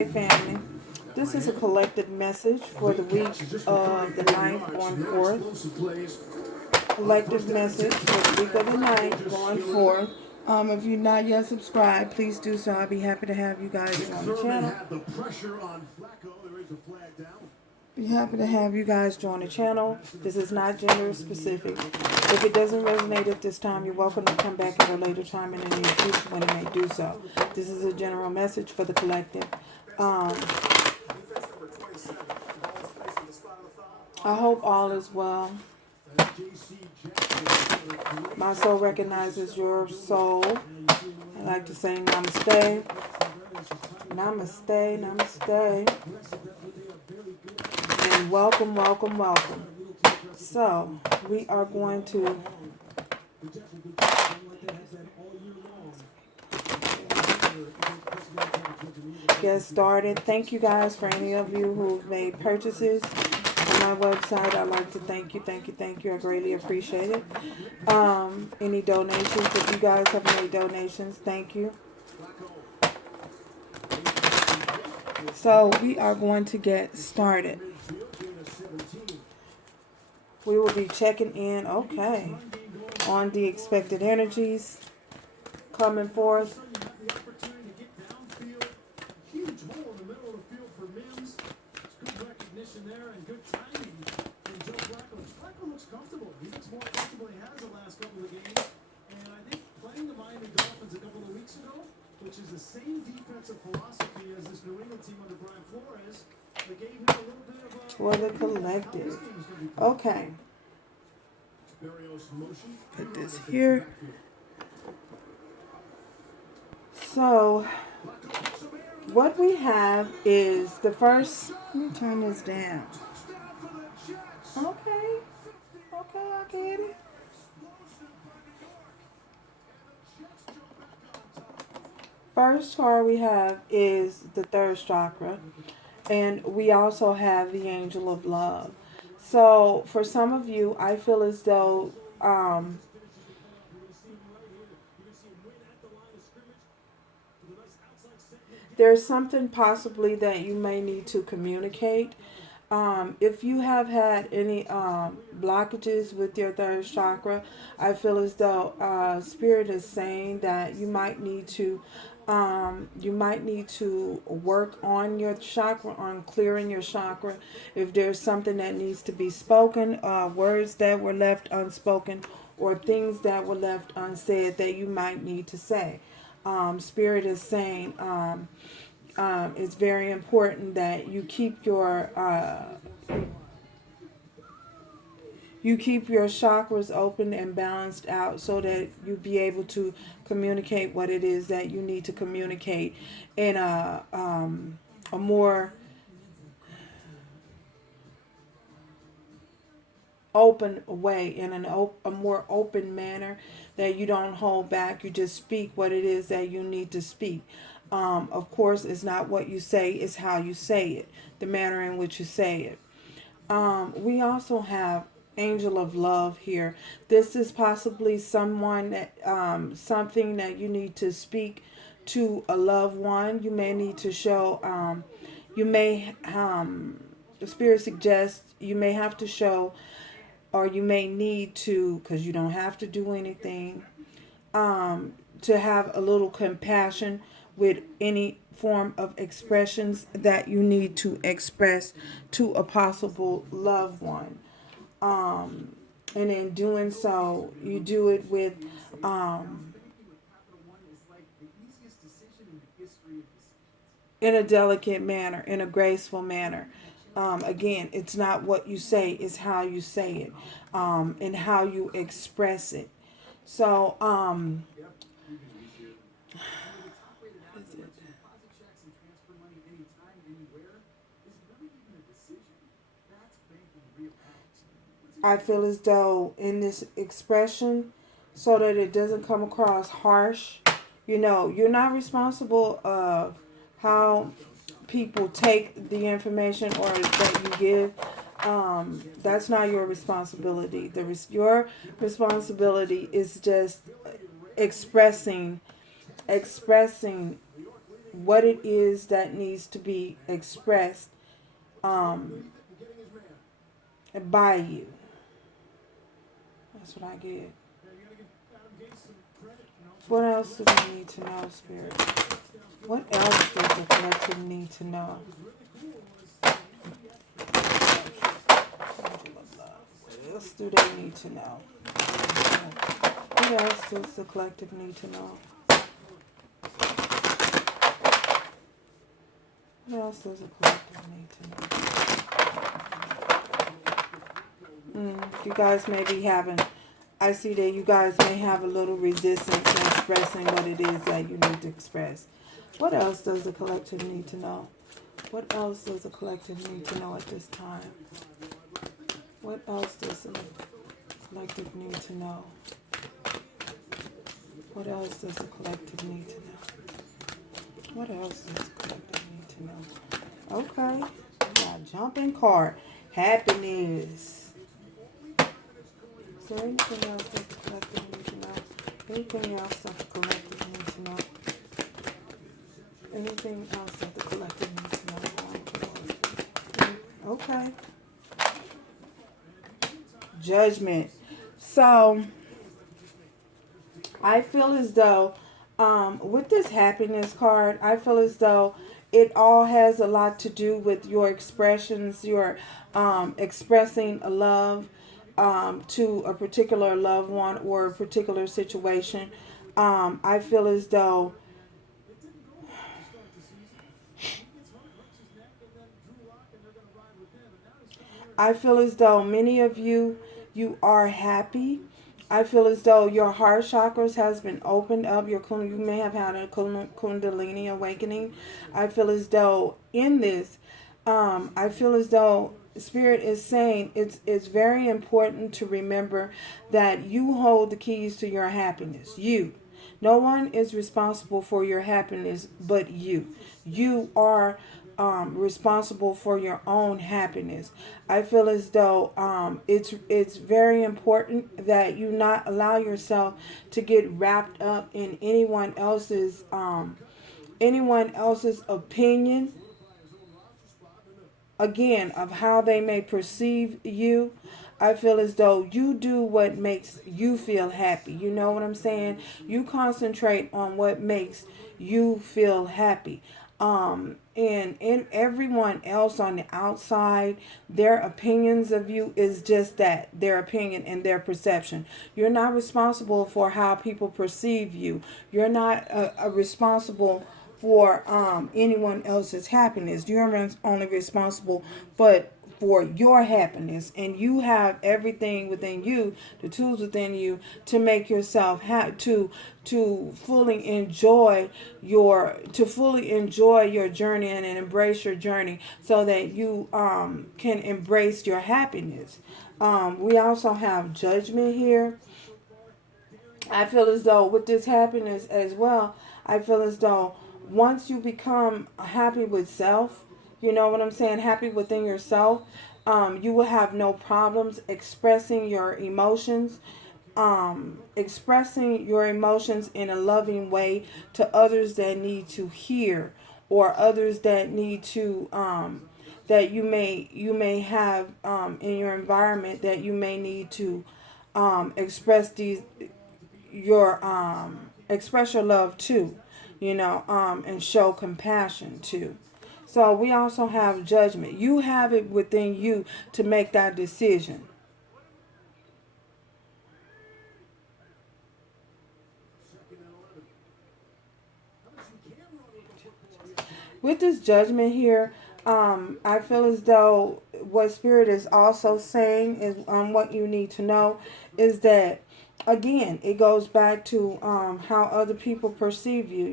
Hey family, this is a collected message for the week of the 9th going forth. Collective message for the week of the 9th going forth. If you're not yet subscribed, please do so. I'll be happy to have you guys on the channel. Be happy to have you guys join the channel. This is not gender specific. If it doesn't resonate at this time, you're welcome to come back at a later time in the near future when it may do so. This is a general message for the collective. I hope all is well. My soul recognizes your soul. I like to say namaste. Namaste, namaste. And welcome, welcome, welcome. So, we are going to get started. Thank you guys for any of you who've made purchases on my website. I'd like to thank you, thank you, thank you. I greatly appreciate it. Any donations, if you guys have made donations, thank you. So we are going to get started. We will be checking in, okay, on the expected energies coming forth. Which is the same defensive philosophy as this New England team under Brian Flores. They gave him a little bit of a... For the collective. Okay. Put this here. So, what we have is the first... Let me turn this down. Okay. Okay, I get it. First card we have is the third chakra, and we also have the angel of love. So for some of you, I feel as though there's something possibly that you may need to communicate. If you have had any blockages with your third chakra, I feel as though Spirit is saying that you might need to work on your chakra, on clearing your chakra. If there's something that needs to be spoken, words that were left unspoken, or things that were left unsaid that you might need to say. Spirit is saying it's very important that you keep your chakras open and balanced out so that you be able to communicate what it is that you need to communicate in a more open way, in a more open manner, that you don't hold back. You just speak what it is that you need to speak. Of course, it's not what you say, it's how you say it, the manner in which you say it. We also have angel of love here. This is possibly someone that something that you need to speak to a loved one. You may need to show the Spirit suggests you may have to show, or you may need to, because you don't have to do anything, to have a little compassion with any form of expressions that you need to express to a possible loved one. And in doing so, you do it with in a delicate manner, in a graceful manner. Again, it's not what you say, it's how you say it, and how you express it. So, I feel as though in this expression, so that it doesn't come across harsh, you're not responsible of how people take the information or that you give. That's not your responsibility. Your responsibility is just expressing what it is that needs to be expressed by you. That's what I get. What else do they need to know, Spirit? What else does the collective need to know? What else do they need to know? What else does the collective need to know? What else does the collective need to know? You guys may be having, I see that you guys may have a little resistance in expressing what it is that you need to express. What else does the collective need to know? What else does the collective need to know at this time? What else does the collective need to know? What else does the collective need to know? What else does the collective need to know? Okay. Got jumping card. Happiness. Is there anything else that the collective need to know? Anything else that the collective need to know? Anything else that the collective needs to know? Okay. Judgment. So, I feel as though, with this happiness card, I feel as though it all has a lot to do with your expressions, your expressing a love to a particular loved one or a particular situation. I feel as though many of you, you are happy. I feel as though your heart chakras has been opened up. You may have had a Kundalini awakening. I feel as though in this, I feel as though Spirit is saying it's very important to remember that you hold the keys to your happiness. You. No one is responsible for your happiness but you. You are responsible for your own happiness. I feel as though it's very important that you not allow yourself to get wrapped up in anyone else's opinion, again, of how they may perceive you. I feel as though you do what makes you feel happy. You know what I'm saying? You concentrate on what makes you feel happy. And everyone else on the outside, their opinions of you is just that, their opinion and their perception. You're not responsible for how people perceive you. You're not responsible for anyone else's happiness. You're only responsible for your happiness, and you have everything within you, the tools within you, to make yourself to fully enjoy your journey and embrace your journey, so that you can embrace your happiness. We also have judgment here. I feel as though with this happiness as well, I feel as though once you become happy with self, you know what I'm saying, happy within yourself, you will have no problems expressing your emotions, in a loving way to others that need to hear, or others that need to that you may have in your environment, that you may need to express your love to, and show compassion to. So we also have judgment. You have it within you to make that decision. With this judgment here, I feel as though what Spirit is also saying is what you need to know is that, again, it goes back to how other people perceive you.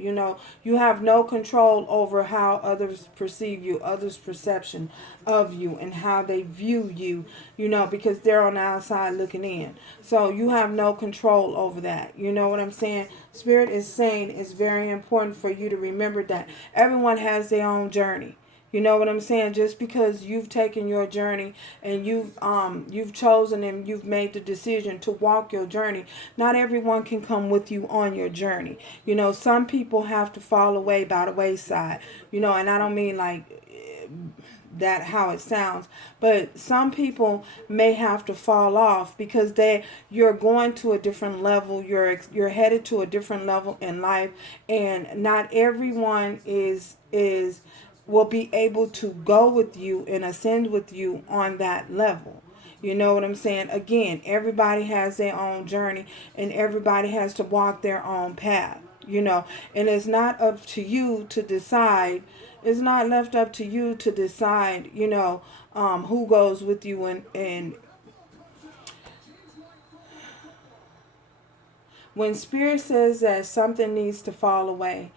You have no control over how others perceive you, others' perception of you, and how they view you, because they're on the outside looking in. So you have no control over that. You know what I'm saying? Spirit is saying it's very important for you to remember that everyone has their own journey. You know what I'm saying? Just because you've taken your journey and you've chosen and you've made the decision to walk your journey, not everyone can come with you on your journey. You know, some people have to fall away by the wayside. You know, and I don't mean like that how it sounds, but some people may have to fall off because you're going to a different level, you're headed to a different level in life, and not everyone is will be able to go with you and ascend with you on that level. You know what I'm saying? Again, everybody has their own journey and everybody has to walk their own path, you know, and it's not up to you to decide. It's not left up to you to decide, you know, who goes with you. And when Spirit says that something needs to fall away,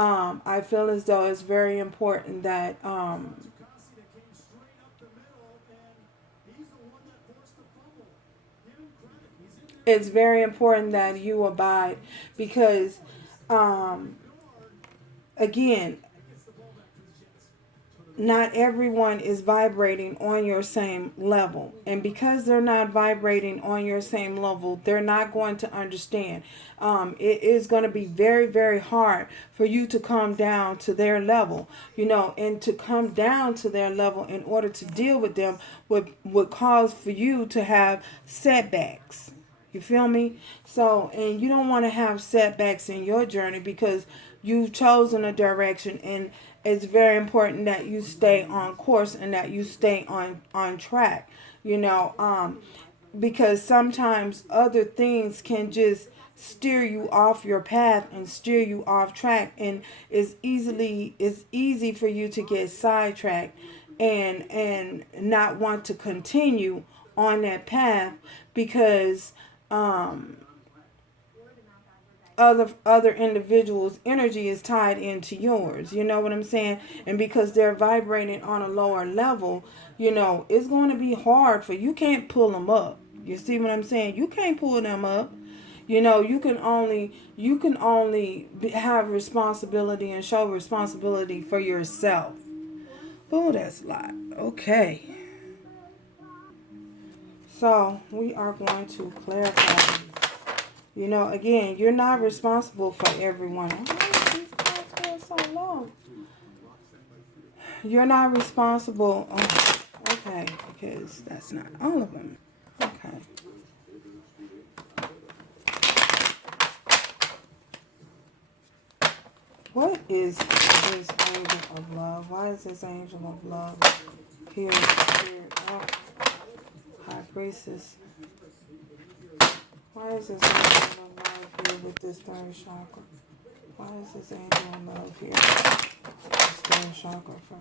I feel as though it's very important that it's very important that you abide because, um, again, not everyone is vibrating on your same level. And because they're not vibrating on your same level, they're not going to understand. It is going to be very, very hard for you to come down to their level, you know, and to come down to their level in order to deal with them would cause for you to have setbacks. You feel me? So, and you don't want to have setbacks in your journey because you've chosen a direction, and it's very important that you stay on course and that you stay on track, you know, because sometimes other things can just steer you off your path and steer you off track, and it's easy for you to get sidetracked and not want to continue on that path because other individuals' energy is tied into yours. You know what I'm saying? And because they're vibrating on a lower level, you know, it's going to be hard for you. Can't pull them up. You see what I'm saying? You can't pull them up. You know, you can only have responsibility and show responsibility for yourself. Oh, that's a lot. Okay. So we are going to clarify these. You know, again, you're not responsible for everyone. Why is these cards going so long? You're not responsible. Oh, okay, because that's not all of them. Okay. What is this angel of love? Why is this angel of love here? Oh, high priestess. Why is this angel of love here with this third chakra? Why is this angel of love here? This third chakra from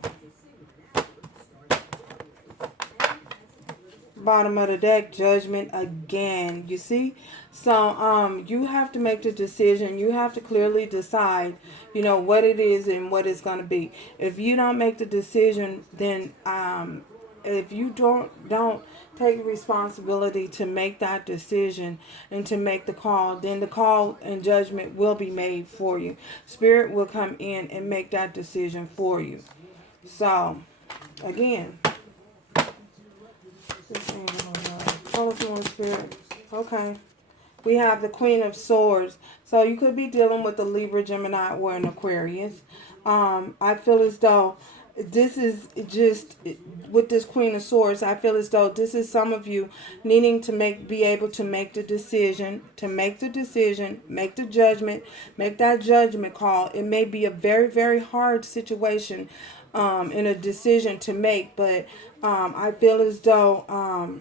bottom of the deck, judgment again. You see? So you have to make the decision. You have to clearly decide, you know, what it is and what it's going to be. If you don't make the decision, then if you don't take responsibility to make that decision and to make the call, then the call and judgment will be made for you. Spirit will come in and make that decision for you. So again, this angel of love. Tell us more, Spirit. Okay. We have the Queen of Swords. So you could be dealing with a Libra, Gemini, or an Aquarius. I feel as though this is just with this Queen of Swords. I feel as though this is some of you needing to be able to make the decision, make the judgment, make that judgment call. It may be a very, very hard situation and a decision to make, but I feel as though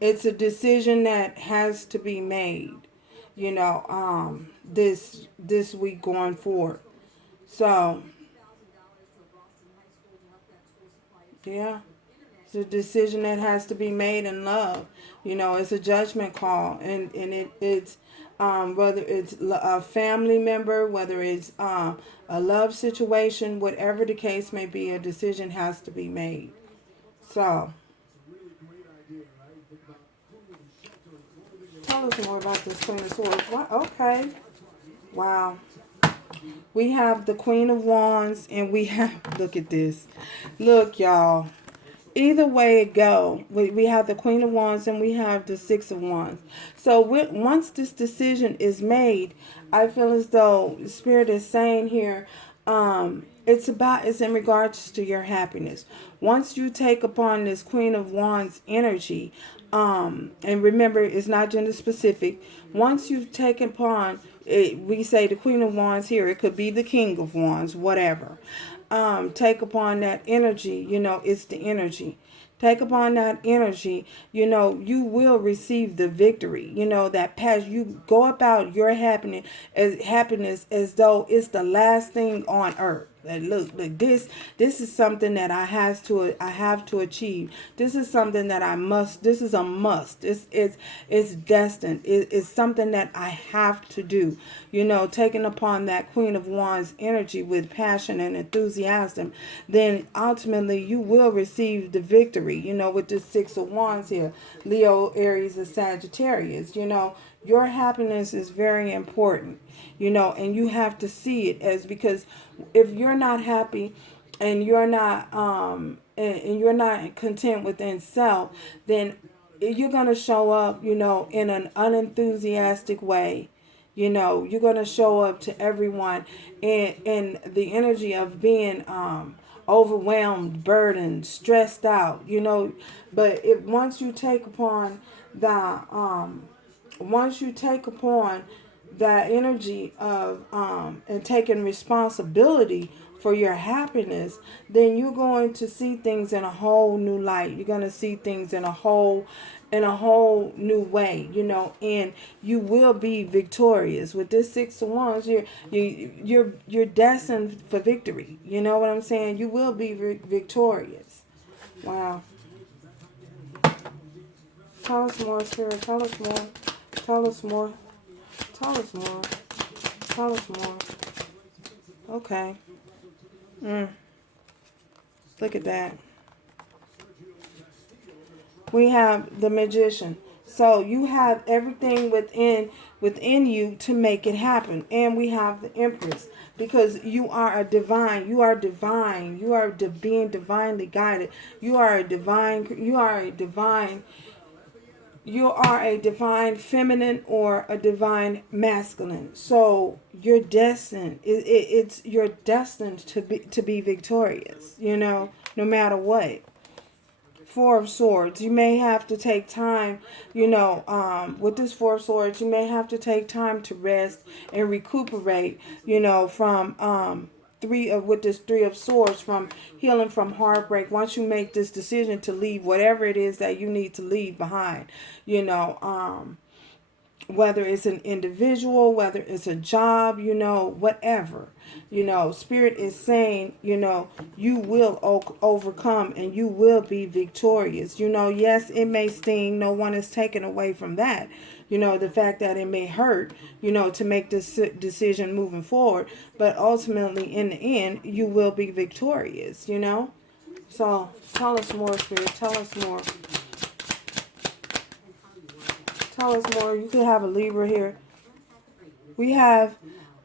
it's a decision that has to be made, you know, this week going forward. So, yeah, it's a decision that has to be made in love. You know, it's a judgment call, and it's whether it's a family member, whether it's a love situation, whatever the case may be, a decision has to be made. So, tell us more about this Queen of Swords. What? Okay. Wow. We have the Queen of Wands, and we have, look at this. Look, y'all. Either way it go, we have the Queen of Wands and we have the Six of Wands. So once this decision is made, I feel as though Spirit is saying here, it's in regards to your happiness. Once you take upon this Queen of Wands energy, and remember, it's not gender specific. Once you've taken upon it, we say the Queen of Wands here, it could be the King of Wands, whatever. Take upon that energy, it's the energy. Take upon that energy, you will receive the victory. That pass, you go about your happiness as though it's the last thing on earth. And look, this is something that I have to achieve. This is something that I must. This is a must. It's destined. It's something that I have to do. Taking upon that Queen of Wands energy with passion and enthusiasm, then ultimately you will receive the victory. With the Six of Wands here, Leo, Aries, and Sagittarius. Your happiness is very important. And you have to see it as, because if you're not happy and you're not and you're not content within self, then you're going to show up, in an unenthusiastic way. You're going to show up to everyone in the energy of being overwhelmed, burdened, stressed out, but once you take upon the once you take upon that energy of and taking responsibility for your happiness, then you're going to see things in a whole new light. You're going to see things in a whole new way, and you will be victorious. With this Six of Wands, you're destined for victory. You know what I'm saying? You will be victorious. Wow. Tell us more, Spirit. Tell us more. Tell us more. Tell us more. Tell us more. Okay. Look at that. We have the Magician. So you have everything within you to make it happen. And we have the Empress, because you are a divine. You are divine. You are being divinely guided. You are a divine feminine or a divine masculine. So you're destined. You're destined to be victorious. No matter what. Four of Swords. You may have to take time. With this Four of Swords, you may have to take time to rest and recuperate. From with this Three of Swords, from healing from heartbreak. Once you make this decision to leave whatever it is that you need to leave behind, whether it's an individual, whether it's a job, whatever, Spirit is saying, you will overcome and you will be victorious. Yes, it may sting. No one is taken away from that. The fact that it may hurt, to make this decision moving forward, but ultimately in the end, you will be victorious, So tell us more, Spirit. Tell us more. Tell us more. You could have a Libra here. We have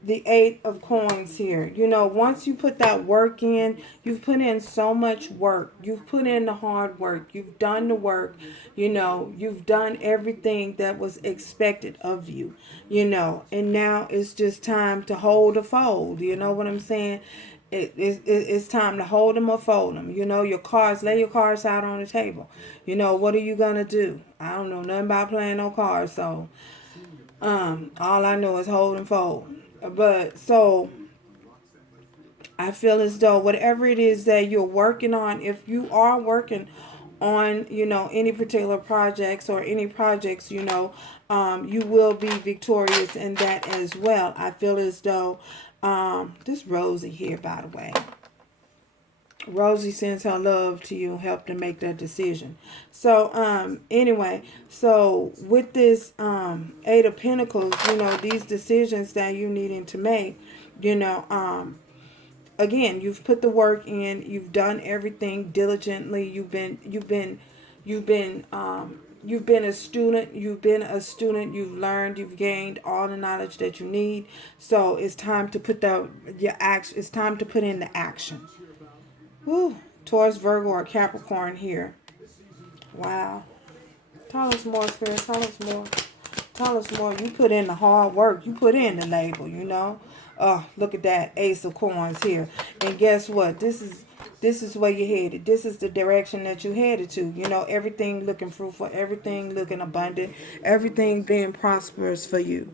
the Eight of Coins here. Once you put that work in, you've put in so much work. You've put in the hard work. You've done the work. You've done everything that was expected of you. And now it's just time to hold or fold. You know what I'm saying? It's time to hold them or fold them. Your cards, lay your cards out on the table. What are you going to do? I don't know nothing about playing no cards, so all I know is hold and fold. But so I feel as though whatever it is that you're working on, if you are working on, any particular projects or any projects, you will be victorious in that as well. I feel as though this Rosie here, by the way. Rosie sends her love to you, help to make that decision. So, anyway, so with this Eight of Pentacles, these decisions that you're needing to make, again, you've put the work in, you've done everything diligently, you've been You've been a student. You've learned. You've gained all the knowledge that you need. So it's time to put It's time to put in the action. Woo. Taurus, Virgo, or Capricorn here. Wow. Tell us more, Spirit. Tell us more. Tell us more. You put in the hard work. You put in the label, you know. Oh, look at that Ace of Coins here. And guess what? This is where you're headed. This is the direction that you're headed to. You know, everything looking fruitful, everything looking abundant, everything being prosperous for you.